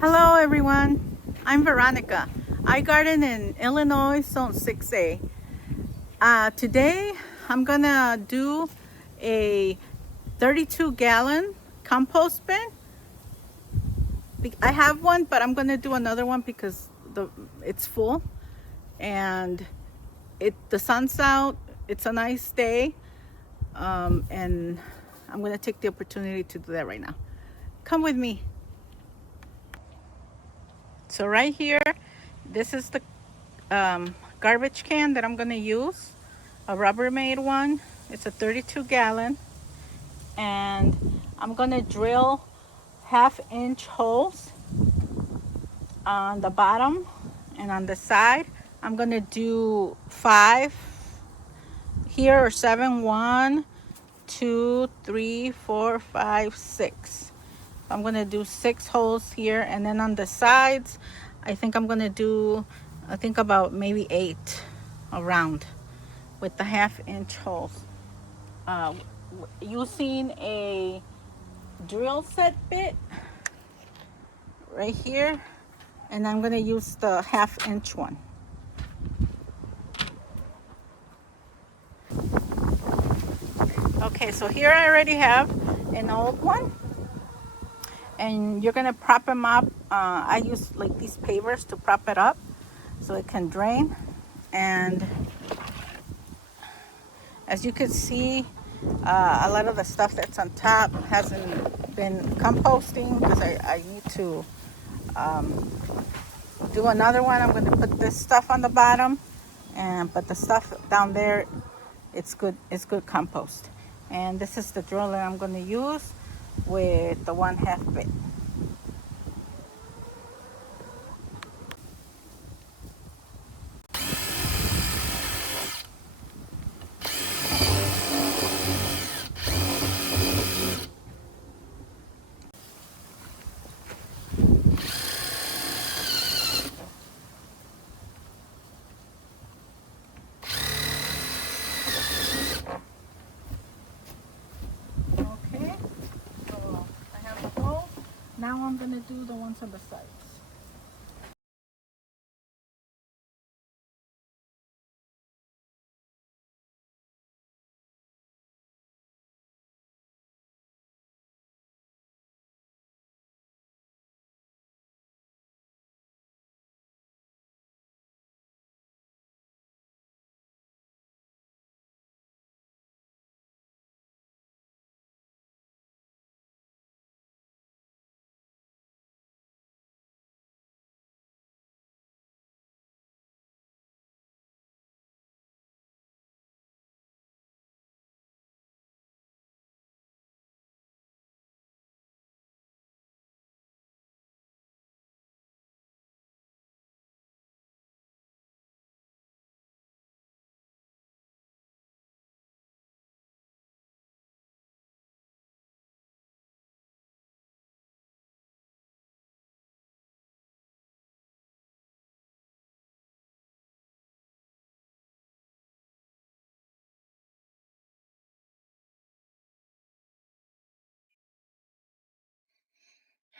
Hello everyone, I'm Veronica. I garden in Illinois, Zone 6A. Today I'm gonna do a 32-gallon compost bin. I have one, but I'm gonna do another one because it's full and the sun's out. It's a nice day, and I'm gonna take the opportunity to do that right now. Come with me. So right here, this is the garbage can that I'm gonna use, a Rubbermaid one. It's a 32-gallon, and I'm gonna drill 1/2 inch holes on the bottom and on the side. I'm gonna do 5 here, or 7. 1, 2, 3, 4, 5, 6. I'm gonna do 6 holes here, and then on the sides I think I'm gonna do, I think about maybe 8 around with the 1/2 inch holes, using a drill set bit right here, and I'm gonna use the 1/2 inch one. Okay, so here I already have an old one, and you're gonna prop them up. I use like these pavers to prop it up so it can drain. And as you can see, a lot of the stuff that's on top hasn't been composting because I need to do another one. I'm going to put this stuff on the bottom, but the stuff down there, it's good compost. And this is the drill that I'm going to use with the 1/2 bit. Okay, so I have the hole. Now I'm going to do the ones on the sides.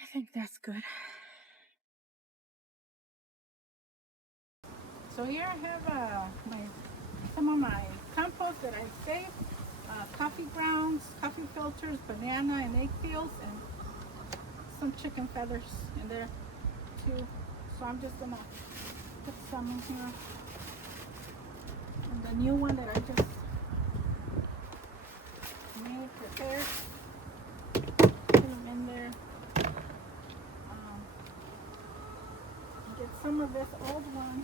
I think that's good. So here I have some of my compost that I saved. Coffee grounds, coffee filters, banana and egg peels, and some chicken feathers in there too. So I'm just gonna put some in here. And the new one that I just prepared, put them in there. Get some of this old one.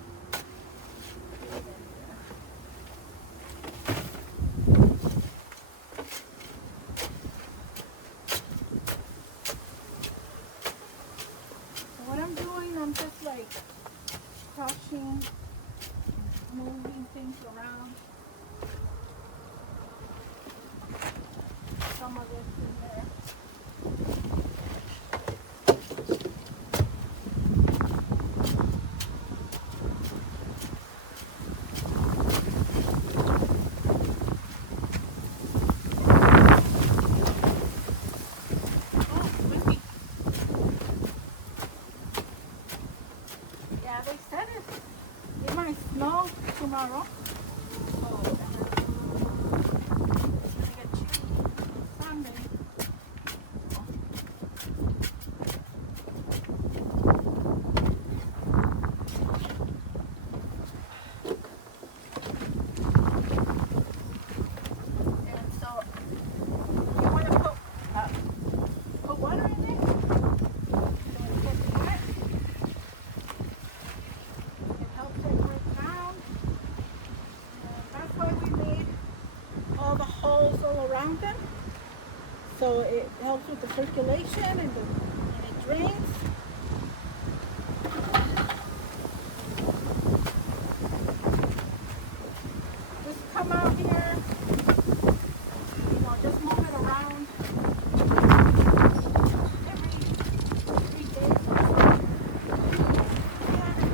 So what I'm doing, I'm just like crushing, moving things around. Some of it in there. snow tomorrow. So, it's gonna get chilly Sunday. And so you want to put water in it. So it gets wet. It helps it break down. And that's why we made all the holes all around them. So it helps with the circulation and it drains. Just come out here, just move it around every 3 days.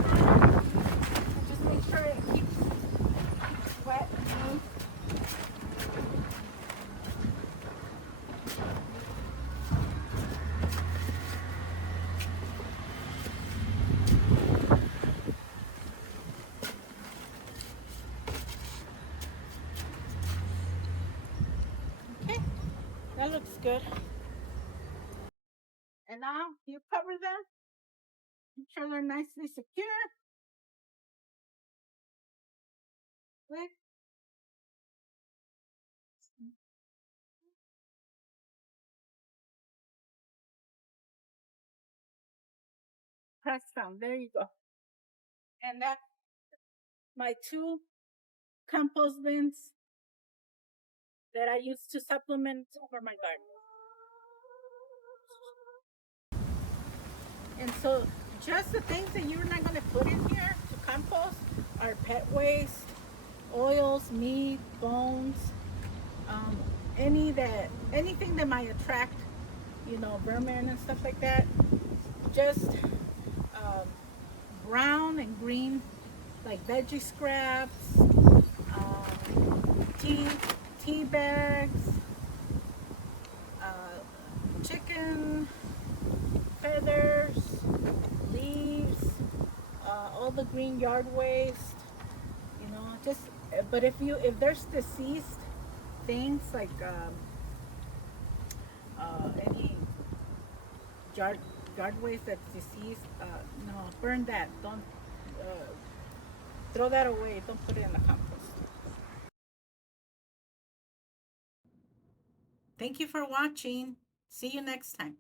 And just make sure it keeps wet and smooth. Okay, that looks good. And now you cover them, make sure they're nicely secure. Click. Press down. There you go. And that's my 2 compost bins that I use to supplement over my garden. And so just the things that you're not going to put in here to compost are pet waste, oils, meat, bones, um, anything that might attract, vermin and stuff like that. Just um, brown and green, like veggie scraps, tea bags, chicken feathers, leaves, all the green yard waste, just, but if there's deceased things like any yard waste that's deceased, no, burn that. Don't throw that away. Don't put it in the compost. Thank you for watching. See you next time.